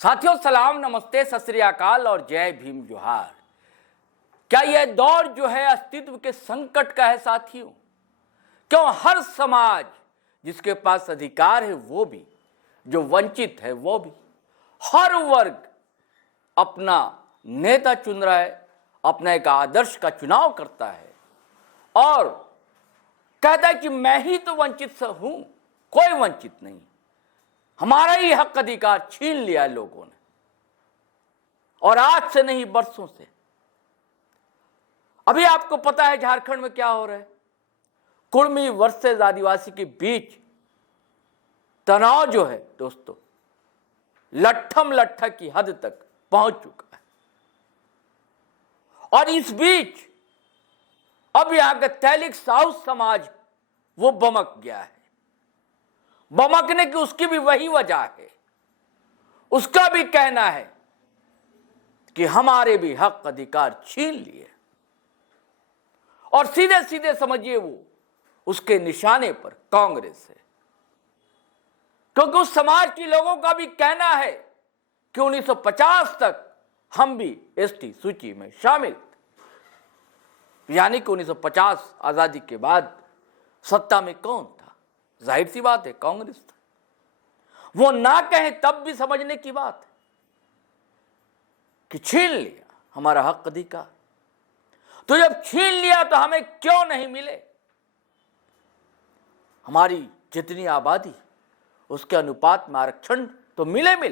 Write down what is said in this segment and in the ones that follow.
साथियों सलाम, नमस्ते, सत श्री अकाल और जय भीम जोहार। क्या यह दौर जो है अस्तित्व के संकट का है साथियों? क्यों हर समाज जिसके पास अधिकार है वो भी, जो वंचित है वो भी, हर वर्ग अपना नेता चुन रहा है, अपना एक आदर्श का चुनाव करता है और कहता है कि मैं ही तो वंचित हूं, कोई वंचित नहीं, हमारा ही हक अधिकार छीन लिया है लोगों ने। और आज से नहीं, बरसों से। अभी आपको पता है झारखंड में क्या हो रहा है? कुर्मी वर्सेस आदिवासी के बीच तनाव जो है दोस्तों, लट्ठम लट्ठा की हद तक पहुंच चुका है। और इस बीच अब यहां का तैलिक साउथ समाज वो बमक गया है। बमकने की उसकी भी वही वजह है, उसका भी कहना है कि हमारे भी हक अधिकार छीन लिए। और सीधे सीधे समझिए वो उसके निशाने पर कांग्रेस है, क्योंकि उस समाज के लोगों का भी कहना है कि 1950 तक हम भी एसटी सूची में शामिल थे। यानी कि 1950 आजादी के बाद सत्ता में कौन था? जाहिर सी बात है कांग्रेस था। वो ना कहे तब भी समझने की बात है कि छीन लिया हमारा हक अधिकार। तो जब छीन लिया तो हमें क्यों नहीं मिले? हमारी जितनी आबादी उसके अनुपात में आरक्षण तो मिले,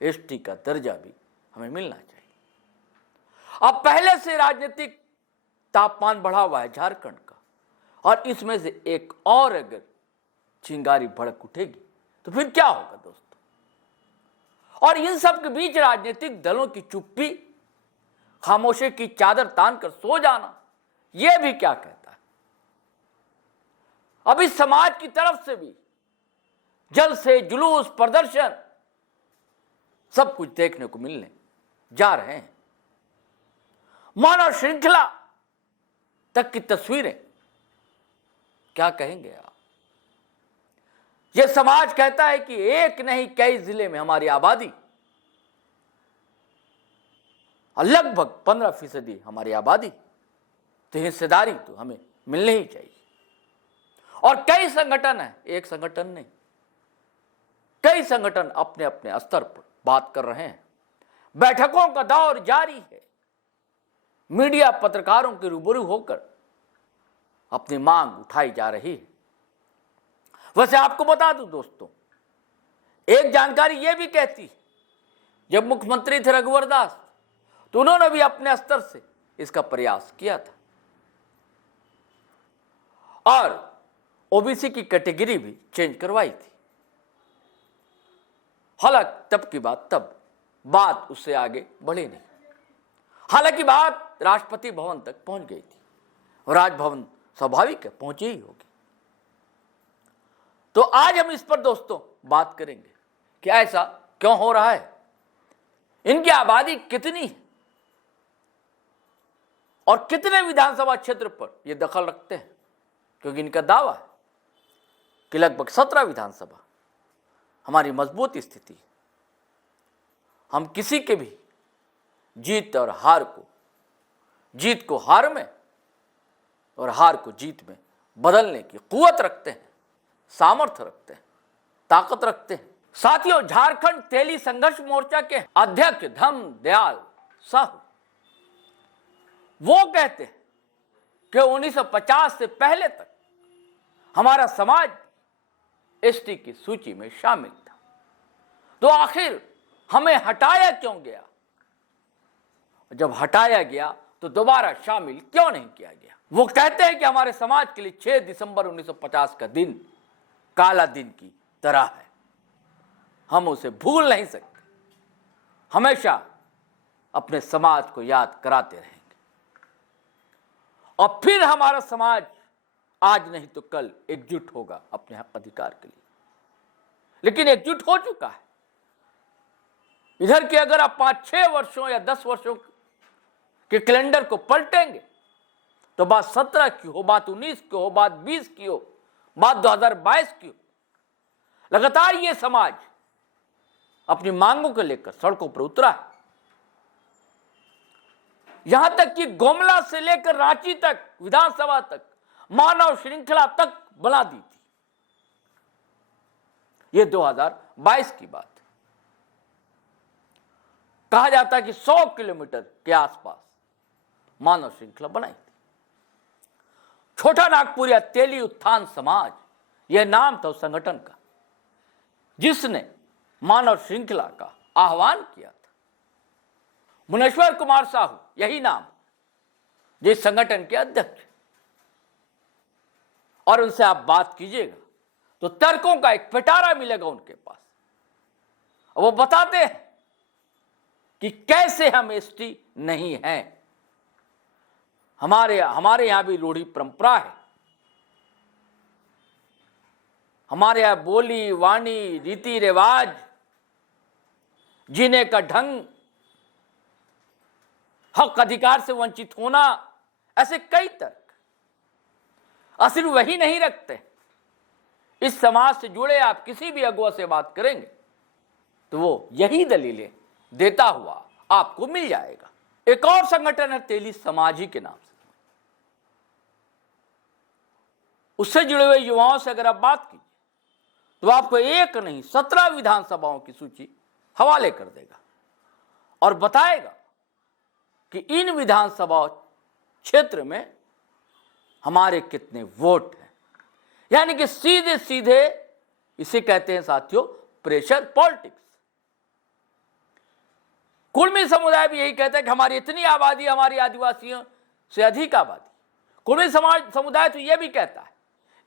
एसटी का दर्जा भी हमें मिलना चाहिए। अब पहले से राजनीतिक तापमान बढ़ा हुआ है झारखंड का, और इसमें से एक और अगर चिंगारी भड़क उठेगी तो फिर क्या होगा दोस्तों? और इन सब के बीच राजनीतिक दलों की चुप्पी, खामोशी की चादर तान कर सो जाना, यह भी क्या कहता है? अब इस समाज की तरफ से भी जलसे, जुलूस, प्रदर्शन सब कुछ देखने को मिलने जा रहे हैं। मानव श्रृंखला तक की तस्वीरें, क्या कहेंगे आप? यह समाज कहता है कि एक नहीं कई जिले में हमारी आबादी, लगभग 15% हमारी आबादी, तो हिस्सेदारी तो हमें मिलनी ही चाहिए। और कई संगठन है, एक संगठन नहीं, कई संगठन अपने अपने स्तर पर बात कर रहे हैं। बैठकों का दौर जारी है। मीडिया पत्रकारों के रूबरू होकर अपनी मांग उठाई जा रही है। वैसे आपको बता दूं दोस्तों, एक जानकारी यह भी कहती है, जब मुख्यमंत्री थे रघुवर दास, तो उन्होंने भी अपने स्तर से इसका प्रयास किया था और ओबीसी की कैटेगरी भी चेंज करवाई थी। हालांकि तब की बात तब, बात उससे आगे बढ़ी नहीं। हालांकि बात राष्ट्रपति भवन तक पहुंच गई थी, और राजभवन स्वाभाविक है पहुंची ही होगी। तो आज हम इस पर दोस्तों बात करेंगे कि ऐसा क्यों हो रहा है, इनकी आबादी कितनी है और कितने विधानसभा क्षेत्र पर ये दखल रखते हैं। क्योंकि इनका दावा है कि लगभग 17 विधानसभा हमारी मजबूत स्थिति है। हम किसी के भी जीत और हार को, जीत को हार में और हार को जीत में बदलने की कुव्वत रखते हैं, सामर्थ्य रखते हैं, ताकत रखते हैं। साथियों, झारखंड तेली संघर्ष मोर्चा के अध्यक्ष धम दयाल साहू वो कहते हैं कि 1950 से पहले तक हमारा समाज एसटी की सूची में शामिल था, तो आखिर हमें हटाया क्यों गया? जब हटाया गया तो दोबारा शामिल क्यों नहीं किया गया? वो कहते हैं कि हमारे समाज के लिए 6 दिसंबर 1950 का दिन काला दिन की तरह है, हम उसे भूल नहीं सकते, हमेशा अपने समाज को याद कराते रहेंगे। और फिर हमारा समाज आज नहीं तो कल एकजुट होगा अपने हक अधिकार के लिए। लेकिन एकजुट हो चुका है। इधर के अगर आप 5-6 वर्षों या 10 वर्षों के कैलेंडर को पलटेंगे तो बात 17 की हो, बात 19 की हो, बात 20 की हो, बात 2022 की हो, लगातार ये समाज अपनी मांगों को लेकर सड़कों पर उतरा है। यहां तक कि गुमला से लेकर रांची तक, विधानसभा तक मानव श्रृंखला तक बना दी थी। यह 2022 की बात है। कहा जाता है कि 100 किलोमीटर के आसपास मानव श्रृंखला बनाई थी। छोटा नागपुर या तेली उत्थान समाज, यह नाम था उस संगठन का जिसने मानव श्रृंखला का आह्वान किया था। मुनेश्वर कुमार साहू, यही नाम, जिस संगठन के अध्यक्ष, और उनसे आप बात कीजिएगा तो तर्कों का एक पिटारा मिलेगा उनके पास। वो बताते हैं कि कैसे हम एसटी नहीं हैं। हमारे यहां भी रूढ़ी परंपरा है। हमारे यहां बोली, वाणी, रीति रिवाज, जीने का ढंग, हक अधिकार से वंचित होना, ऐसे कई तर्क सिर्फ वही नहीं रखते। इस समाज से जुड़े आप किसी भी अगुवा से बात करेंगे तो वो यही दलीलें देता हुआ आपको मिल जाएगा। एक और संगठन है तेली समाजी के नाम से। उससे जुड़े हुए युवाओं से अगर आप बात कीजिए तो आपको एक नहीं 17 विधानसभाओं की सूची हवाले कर देगा और बताएगा कि इन विधानसभा क्षेत्र में हमारे कितने वोट हैं। यानी कि सीधे सीधे इसे कहते हैं साथियों प्रेशर पॉलिटिक्स। कुर्मी समुदाय भी यही कहता है कि हमारी इतनी आबादी, हमारी आदिवासियों से अधिक आबादी। कुर्मी समुदाय तो यह भी कहता है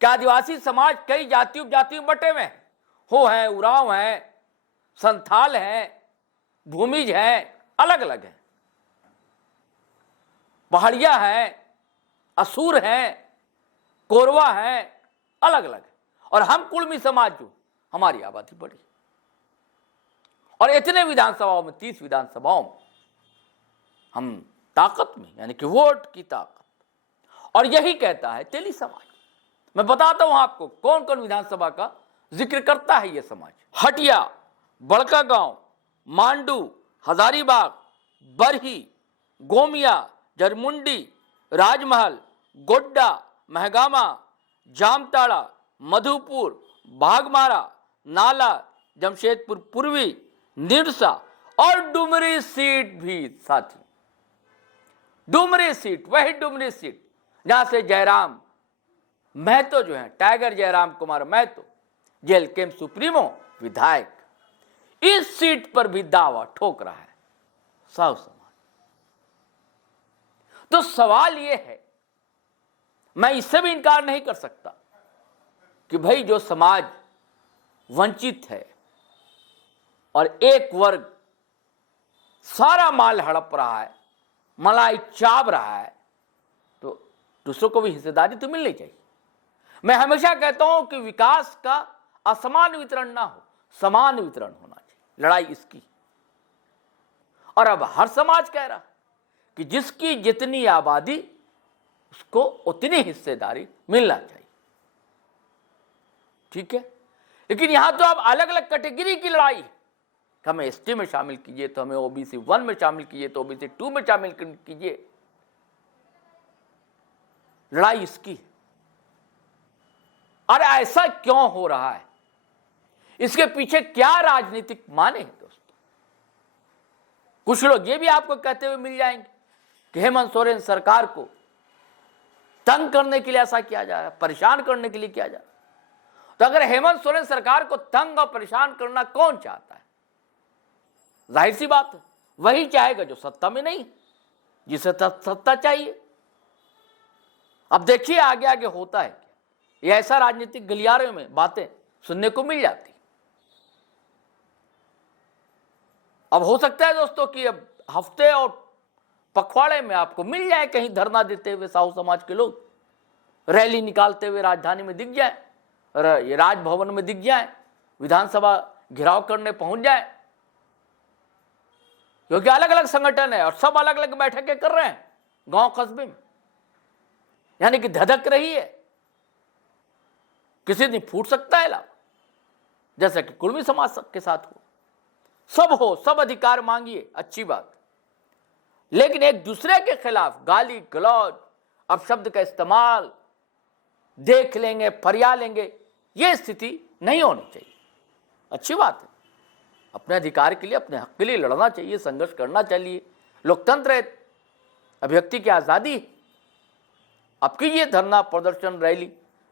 कि आदिवासी समाज कई जाति उपजातियों में बटे हुए हैं। हो हैं, उरांव हैं, संथाल हैं, भूमिज हैं, अलग अलग हैं, पहाड़िया हैं, असुर हैं, कोरवा हैं, अलग अलग है। और हम कुर्मी समाज जो, हमारी आबादी बड़ी, और इतने विधानसभाओं में 30 विधानसभाओं में हम ताकत में, यानी कि वोट की ताकत। और यही कहता है तेली समाज। मैं बताता हूं आपको कौन कौन विधानसभा का जिक्र करता है यह समाज। हटिया, बड़का गांव, मांडू, हजारीबाग, बरही, गोमिया, जरमुंडी, राजमहल, गोड्डा, महगामा, जामताड़ा, मधुपुर, भागमारा, नाला, जमशेदपुर पूर्वी, निरसा और डुमरी सीट भी साथी। डुमरी सीट, वही डुमरी सीट जहां से जयराम महतो जो है, टाइगर जयराम कुमार महतो, जेल कैंप सुप्रीमो विधायक, इस सीट पर भी दावा ठोक रहा है साहू समाज। तो सवाल यह है, मैं इससे भी इनकार नहीं कर सकता कि भाई जो समाज वंचित है और एक वर्ग सारा माल हड़प रहा है, मलाई चाप रहा है, तो दूसरों को भी हिस्सेदारी तो मिलनी चाहिए। मैं हमेशा कहता हूं कि विकास का असमान वितरण ना हो, समान वितरण होना चाहिए। लड़ाई इसकी। और अब हर समाज कह रहा है कि जिसकी जितनी आबादी उसको उतनी हिस्सेदारी मिलना चाहिए। ठीक है, लेकिन यहां तो अब अलग अलग कैटेगरी की लड़ाई है। हमें एसटी में शामिल कीजिए, तो हमें ओबीसी 1 में शामिल कीजिए, तो ओबीसी 2 में शामिल कीजिए। लड़ाई इसकी है। और ऐसा क्यों हो रहा है, इसके पीछे क्या राजनीतिक माने हैं दोस्तों? कुछ लोग ये भी आपको कहते हुए मिल जाएंगे कि हेमंत सोरेन सरकार को तंग करने के लिए ऐसा किया जा रहा है, परेशान करने के लिए किया जा रहा है। तो अगर हेमंत सोरेन सरकार को तंग और परेशान करना कौन चाहता है? जाहिर सी बात है, वही चाहेगा जो सत्ता में नहीं, जिसे सत्ता चाहिए। अब देखिए आगे आगे होता है, ये ऐसा राजनीतिक गलियारे में बातें सुनने को मिल जाती। अब हो सकता है दोस्तों कि अब हफ्ते और पखवाड़े में आपको मिल जाए कहीं धरना देते हुए साहू समाज के लोग, रैली निकालते हुए राजधानी में दिख जाए, ये राजभवन में दिख जाए, विधानसभा घेराव करने पहुंच जाए, क्योंकि अलग अलग संगठन है और सब अलग अलग बैठकें कर रहे हैं गांव कस्बे में, यानी कि धधक रही है। किसी दिन फूट सकता है लाभ, जैसा कि कुर्मी समाज के साथ हुआ। सब हो, सब अधिकार मांगिए, अच्छी बात, लेकिन एक दूसरे के खिलाफ गाली गलौज, अपशब्द का इस्तेमाल, देख लेंगे फरिया लेंगे, यह स्थिति नहीं होनी चाहिए। अच्छी बात है, अपने अधिकार के लिए, अपने हक के लिए लड़ना चाहिए, संघर्ष करना चाहिए, लोकतंत्र है, अभिव्यक्ति की आज़ादी। आप कीजिए धरना प्रदर्शन रैली,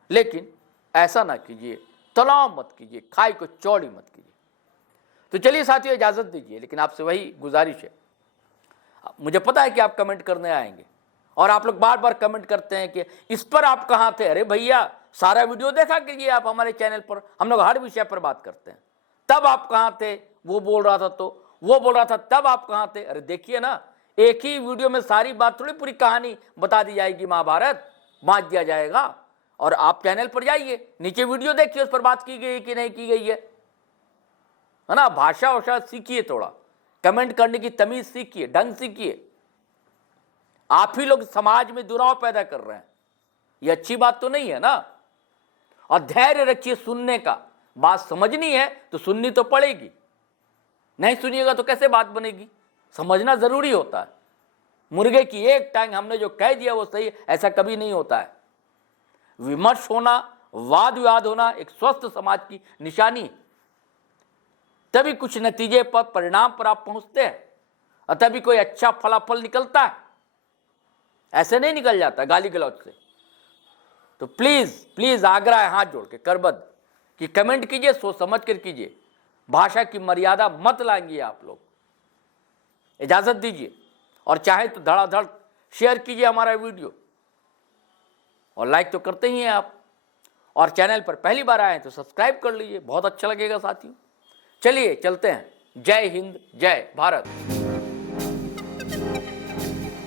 लेकिन ऐसा ना कीजिए, तनाव मत कीजिए, खाई को चौड़ी मत कीजिए। तो चलिए साथियों, इजाज़त दीजिए, लेकिन आपसे वही गुजारिश है, मुझे पता है कि आप कमेंट करने आएंगे और आप लोग बार बार कमेंट करते हैं कि इस पर आप कहाँ थे। अरे भैया, सारा वीडियो देखा कीजिए आप हमारे चैनल पर, हम लोग हर विषय पर बात करते हैं। तब आप कहाँ थे, वो बोल रहा था तो वो बोल रहा था, तब आप कहाँ थे। अरे देखिए ना, एक ही वीडियो में सारी बात थोड़ी पूरी कहानी बता दी जाएगी, महाभारत बांट दिया जाएगा। और आप चैनल पर जाइए, नीचे वीडियो देखिए, उस पर बात की गई कि नहीं की गई है ना। भाषा वाषा सीखिए, थोड़ा कमेंट करने की तमीज सीखिए, ढंग सीखिए। आप ही लोग समाज में दुराव पैदा कर रहे हैं, ये अच्छी बात तो नहीं है ना। और धैर्य रखिए सुनने का, बात समझनी है तो सुननी तो पड़ेगी, नहीं सुनिएगा तो कैसे बात बनेगी। समझना जरूरी होता है। मुर्गे की एक टांग हमने जो कह दिया वो सही, ऐसा कभी नहीं होता है। विमर्श होना, वाद विवाद होना एक स्वस्थ समाज की निशानी, तभी कुछ नतीजे पर, परिणाम पर आप पहुंचते हैं और तभी कोई अच्छा फलाफल निकलता है। ऐसे नहीं निकल जाता गाली गलौज से। तो प्लीज प्लीज आग्रह है हाथ जोड़ के करबद्ध कि कमेंट कीजिए, सोच समझ कर कीजिए, भाषा की मर्यादा मत लाएंगे आप लोग। इजाजत दीजिए, और चाहे तो धड़ाधड़ शेयर कीजिए हमारा वीडियो, और लाइक तो करते ही हैं आप, और चैनल पर पहली बार आए तो सब्सक्राइब कर लीजिए, बहुत अच्छा लगेगा साथियों। चलिए चलते हैं। जय हिंद, जय भारत।